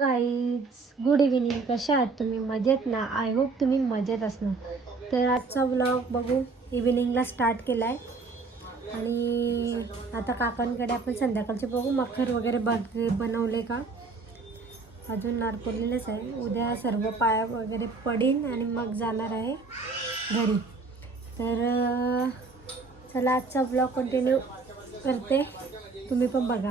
Guys good evening. कशा आहात तुम्ही? मजेत ना? आय होप तुम्ही मजेत असणार. तर आजचा व्लॉग बघू इव्हिनिंगला स्टार्ट केला आहे आणि आता काकांकडे आपण संध्याकाळचे बघू मखर वगैरे बनवले का. अजून नारपलेलंच आहे. उद्या सर्व पाया वगैरे पडीन आणि मग जाणार आहे घरी. तर चला आजचा व्लॉग कंटिन्यू करते, तुम्ही पण बघा.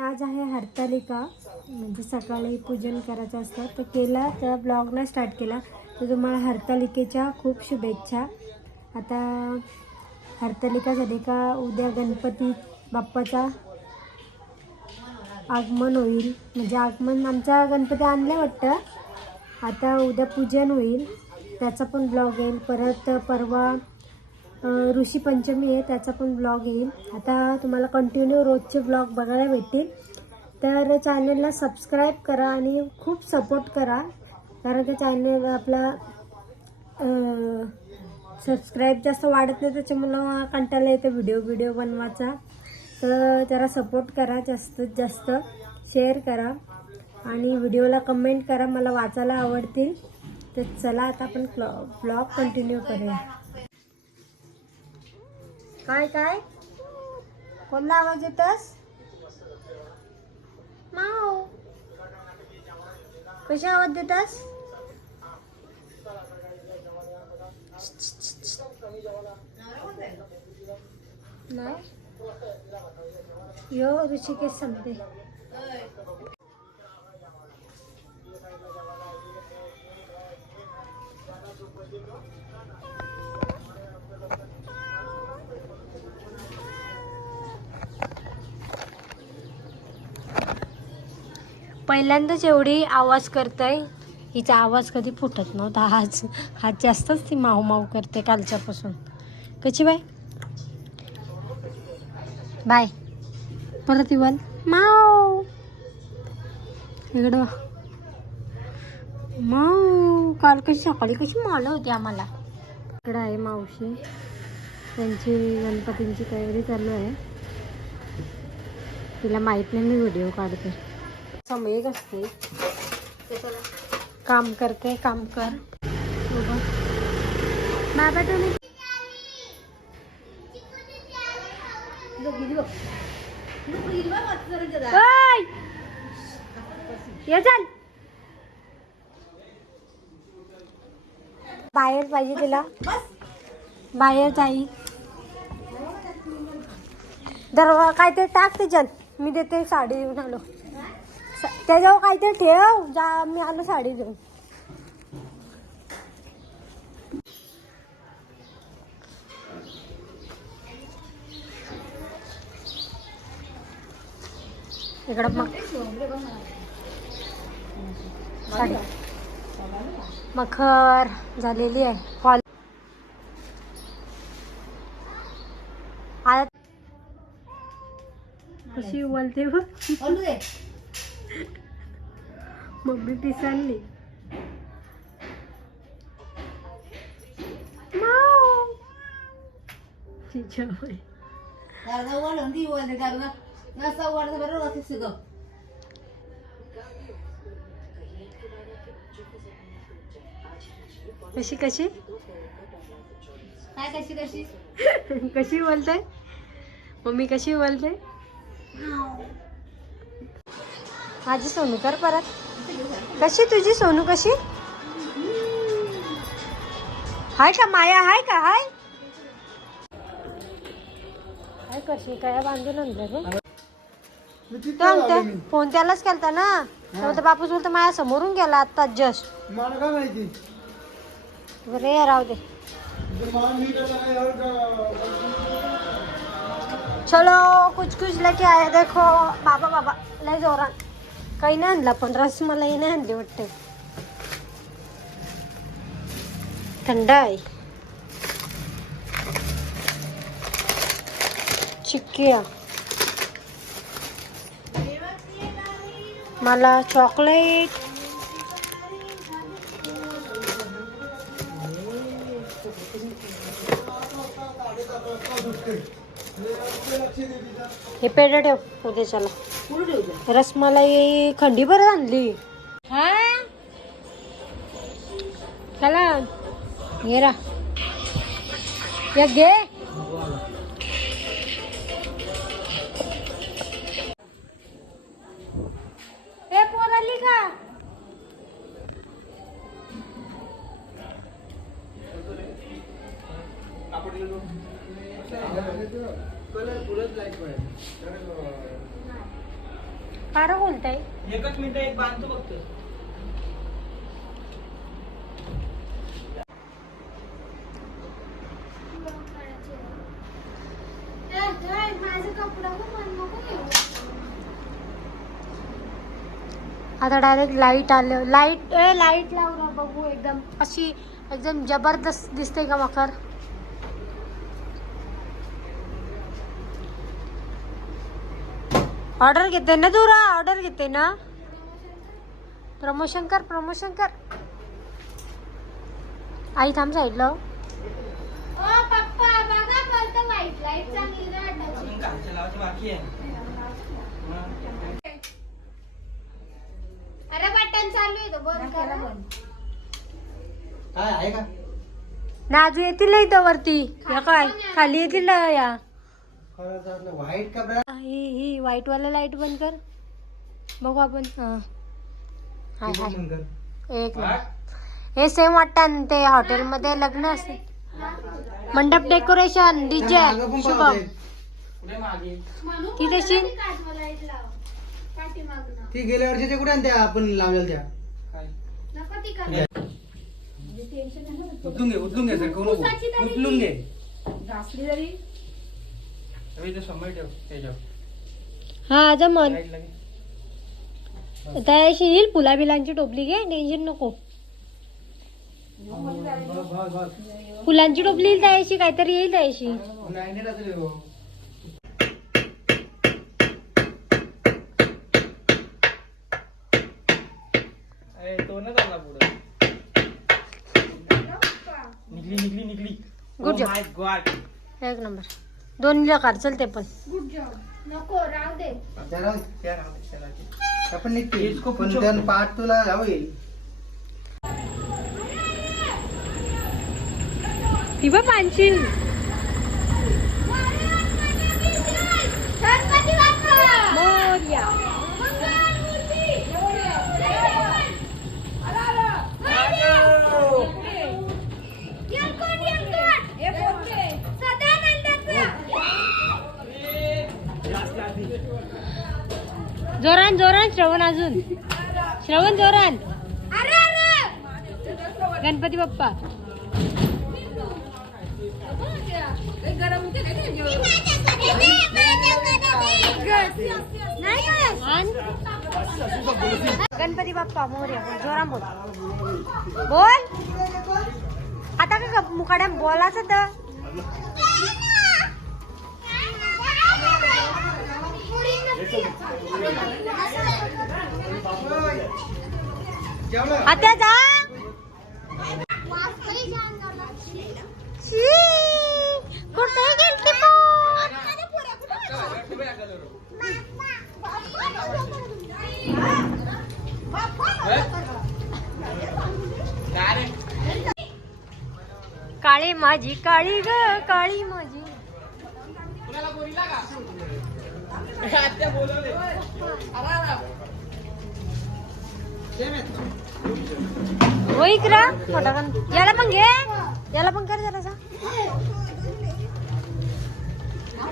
आज आहे हरतालिका, म्हणजे सकाळी पूजन करायचं असतं तर केला, त्या ब्लॉगला स्टार्ट केला. तर तुम्हाला हरतालिकेच्या खूप शुभेच्छा. आता हरतालिका झाली का उद्या गणपती बाप्पाचा आगमन होईल. म्हणजे आगमन आमचा गणपती आणले वाटतं, आता उद्या पूजन होईल, त्याचा पण ब्लॉग येईल. परत परवा ऋषीपंचमी आहे, त्याचा पण ब्लॉग येईल. आता तुम्हाला कंटिन्यू रोजचे ब्लॉग बघायला भेटतील. तर चॅनलला सबस्क्राईब करा आणि खूप सपोर्ट करा, कारण की चॅनल आपला सबस्क्राईब जास्त वाढत नाही, त्याच्यामुळं कंटाळा येतो व्हिडिओ बनवायचा. तर जरा सपोर्ट करा, जास्तीत जास्त शेअर करा आणि व्हिडिओला कमेंट करा, मला वाचायला आवडतील. तर चला आता आपण ब्लॉग कंटिन्यू करूया. काय काय कोणला आवाज येतस? माऊ कशी आवाज देतास? नाही यो ऋषिकेश संपे. पहिल्यांदाच एवढी आवाज करताय. हिचा आवाज कधी फुटत नव्हता, आज जास्तच ती माऊ माऊ करते कालच्यापासून. कशी बाय बाय परत इवन माऊ इकडं माऊ. काल कशी सकाळी कशी माल होती आम्हाला. इकडं आहे मावशी, त्यांची गणपतींची तयारी चालू आहे. तिला माहीत नाही मी व्हिडिओ काढते. समय असते काम करते, काम कर बाबा. तुम्ही ये चल बाहेर पाहिजे तिला, बाहेर जाई. दरवा काहीतरी टाक त्याच्यात, मी देते साडी घेऊन आलो. त्याच्यावर काहीतरी ठेव, जा मी आलो साडी घेऊन. इकडं मग साडी मखर झालेली आहे. कॉल आज कशी बोलते मम्मी पिसाली. कशी कशी काय कशी कशी कशी बोलते मम्मी, कशी बोलते माझी सोनू. कर परत. कशी तुझी सोनू कशी हाय का? माया हाय का? हाय काय कशी काय बांधून आणलं रे? फोन त्यालाच केलता ना, तर बापूस बोलतो माया समोरून गेला आता जस्ट. मला काय माहिती रे, राहू दे. चलो कुछ कुछ लेके आया. देखो बाबा बाबा लय जोरात काही नाही आणला, पण रसमलाई नाही आणली वाटते. थंड आहे. चिक्किया मला चॉकलेट. हे पेढे ठेव उद्याच्याला. रसमलाई खंडीभर आणली. हा चला घे रा एक घे. ए पोर आली का? फार बोलताय. एकच मिनिट एक बांधतो फक्त. आता डायरेक्ट लाईट आलं. लाईट लाईट लावू बघू. एकदम अशी एकदम जबरदस्त दिसते का मकर. ऑर्डर घेते ना तुरा. ऑर्डर घेते ना. प्रमोशन कर प्रमोशन कर. आई थांब साईडला. अरे बटन चालू आहे तो बंद करा. काय आहे का? नाजू येतील इथं वरती. या काय खाली येतील ना या. व्हाईट का? ही व्हाईट वाला लाईट बंद कर बघू आपण. हा हाय हाय एक मिनिट. हे सेम वाटतं ते हॉटेलमध्ये लग्न असते. मंडप डेकोरेशन डीजे शुभम ती तशी. ती गेल्या वर्षीच्या कुठे त्या आपण लावलेल्या त्या. उचलून घे सर. उचलून घे. घासली जरी हा जमन. त्याशी येईल. फुला बिलांची टोपली घे. टेन्शन नको. फुलांची टोपली येईल त्याशी. काहीतरी येईल त्याशी. निघली. Good job. एक नंबर. दोन लकार चलते पण. Good job. नको राहू दे. आपण निघते पण त्यान पाठ तुला होईल. ती बा पांचील. मोरया. जोरान जोरान श्रवण. अजून श्रवण जोरान. गणपती बाप्पा. गणपती बाप्पा मोरया. जोरान बोल. बोल आता का मुकाड्या बोलायचं तर. आता जा. कुठे गेलती काळी माझी काळी ग काळी माझी. होईक रा मोठा पण. याला पण घे. याला पण कर जरासा.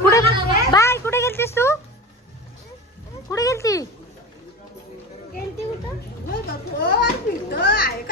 कुठे बाय कुठे गेलतीस तू? कुठे गेलती?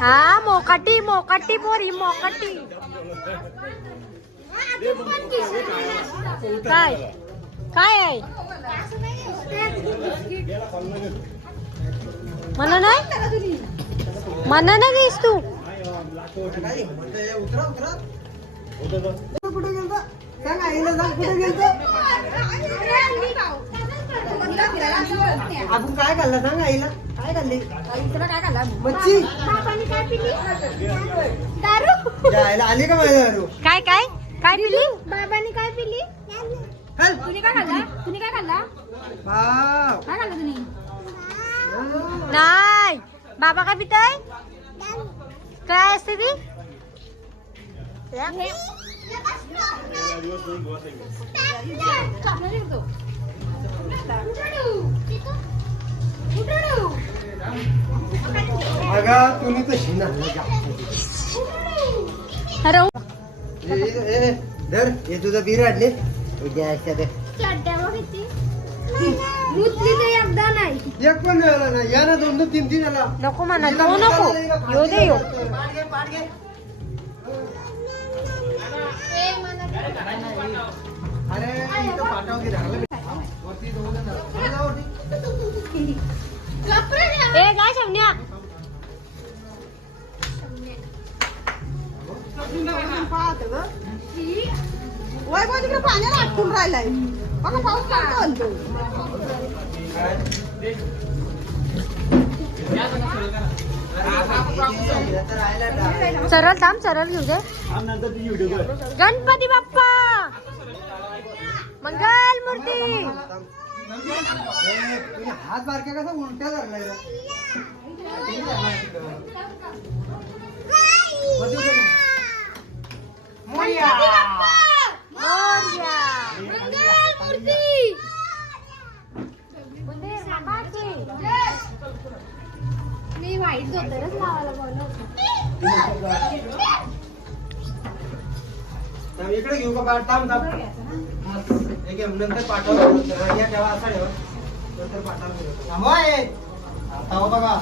हा मोकाटी मोकाटी पोरी मोकाटी. काय काय आहे? मला नाही मला नाही गईस तू. आपण काय खाल्लं सांग आईला. काय खाल्ली? तुला काय खाल्ला? मच्छी. बाबांनी काय पिली? दारू. आईला आली का माझ्या दारू? काय काय काय पिली? बाबांनी काय पिली? हल. तुम्ही काय खाल्ला बाप. काय खाल्लं तुम्ही नाही बाबा काय पिताय काय असते ती अगं तुम्ही तशी ना अरे धर हे तुझं बिराडले एकदा नाही एक पण मिळाला ना या ना 2 2 3 3 आला नको म्हणा तो नको येऊ दे येऊ अरे इथं पाठव की राहिलं वरती दोघं जण वरती ए काय शमन्या पाण्याला अटकून राहिलाय बघा पाऊस पडतो सरळ थांब सरळ घेऊ दे गणपती बाप्पा मंगल मूर्ती हात बारक्या कसा उलट्या धरलाय रे? मोरया. मोरया. मी वाईट जोतरच लावायला बोललो इकडे घेऊ का पाठ थांब थांब एक नंतर पाठव या ठेवा असा ठेवा नंतर पाठव थांबवाय आता हो बघा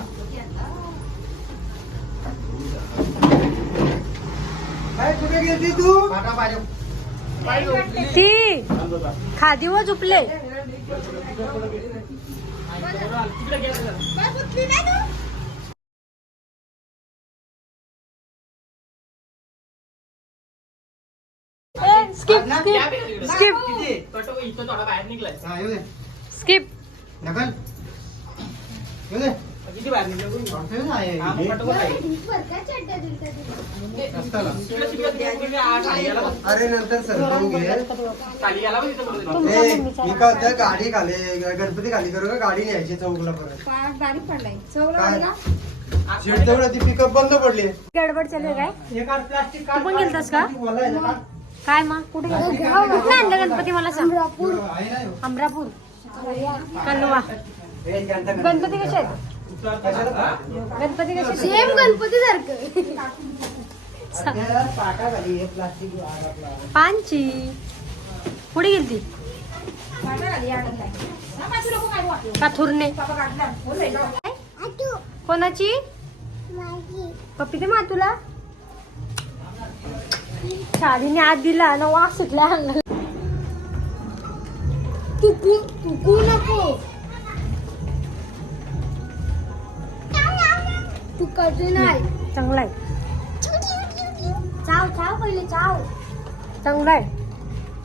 काय कुठे गेली तू पाठव पाठव ती खादी व झुपले स्किप स्किप स्किप नकल येऊ दे किती बाहेर अरे नंतर सर घे मी का गाडी खाली गणपती खाली करू का गाडी न्यायची चौकला परत बारीक पडलाय चौला शिडचौड ती पिकअप बंद पडली गडबड चालू आहे काय एका प्लास्टिक तू पण गेलतास का काय मग कुठे कुठे आणलं गणपती मला सांग अमरापूर कलवा गणपती कसे आहेत गणपती कसे सेम गणपती सारखं पांची पुढे गेली ती काथुरने कोणाची पप्पी दे मा तुला शाळीने आत दिला ना वास सुटला अंगाला तुकू नको तू कधी नाही चांगला आहे चाव चाव पहिले चाव चांगला आहे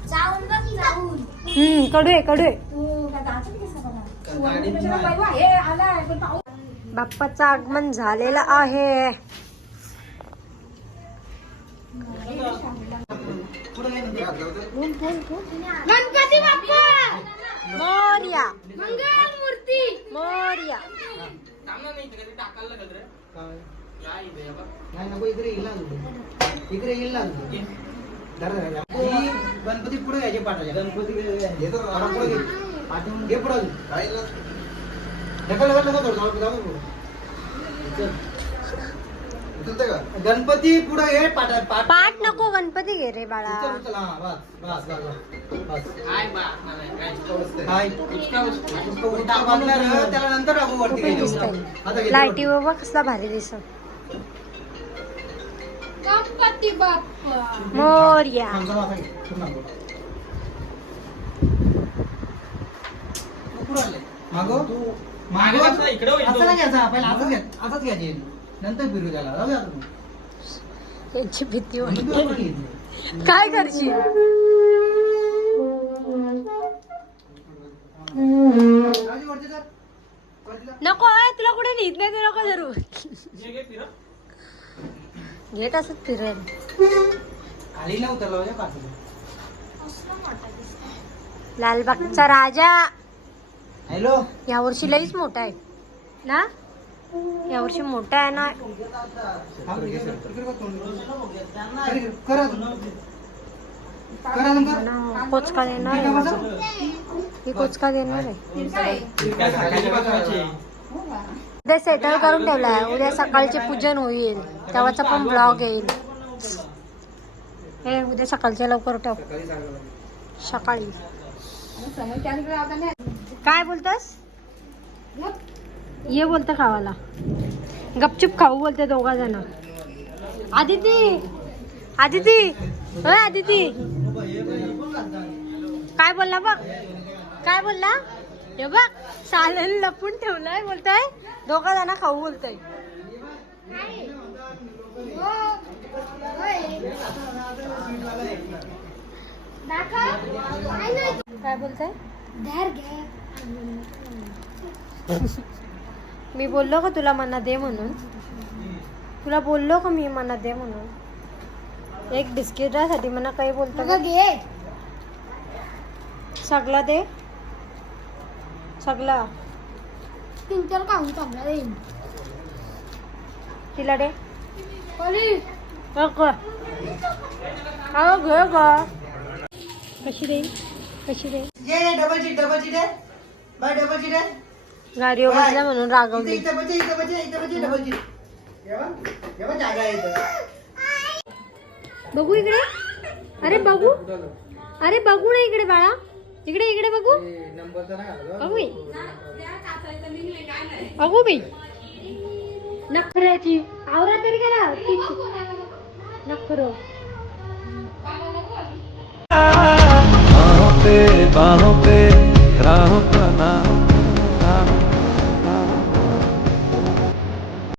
चावून बघ चावून कडू आहे कडू आहे तू दाचून कसा बघा हे आलाय पण पाऊस बाप्पाचं आगमन झालेलं आहे गणपती बाप्पा मोरया मंगल मूर्ती मोरया नाही नको इकडे येईल ना इकडे येईल ना गणपती पुढे घ्यायचे पाठाच्या गणपती पाठवून घे पुढे गणपती पुढे घे पाठ नको गणपती घे रे बाळा त्याला नंतर टाकू वरती लाईटी बाबा कसला भारी दिसत गणपती बाप्पा मोरया मागो मागो असं नाही घ्यायचा पहिला असंच घ्यायचे नंतर फिरू त्याला याची भीती वाटते काय करशील नको तुला कुठे नेत नाही ते नको धरू घेत असत फिरायला खाली नाही उतरला लालबागचा राजा हॅलो यावर्षी लईच मोठा आहे ना, यावर्षी मोठा आहे ना. कोचका देणार आहे माझा. ही कोचका देणार आहे. उद्या सेटल करून ठेवलाय. उद्या सकाळचे पूजन होईल तेव्हाचा पण ब्लॉग येईल. हे उद्या सकाळच्या लवकर ठेव. सकाळी काय बोलतस? ये बोलतं खावाला. गपचूप खाऊ बोलते दोघा जण. आदिती आदिती अय आदिती काय बोलला बघ, काय बोलला हे बघ. सालन लपून ठेवलाय बोलताय दोघा जण खाऊ बोलतोय. काय बोलताय? मी बोललो का तुला मना दे म्हणून? तुला बोललो का मी मना दे म्हणून? एक बिस्किटासाठी मना काही बोलतो का? सगळा दे, सगळा पिंटर खाऊन चांगला देईन. तिला दे. कशी देईन, कशी देईन? ये डबल चीट आहे बाय. डबल चीट आहे. गाडीवर बसला म्हणून रागवली. इथं बचे डबल चीट. जेव्हा जागा आहे इथं. बघू इकडे. अरे बघू, अरे बघू ना इकडे बाळा. इकडे इकडे बघू. बघू बाई, बघू बाई. नखऱ्याची आवरा तरी करा. नखरो बाहों पे राहों का नाम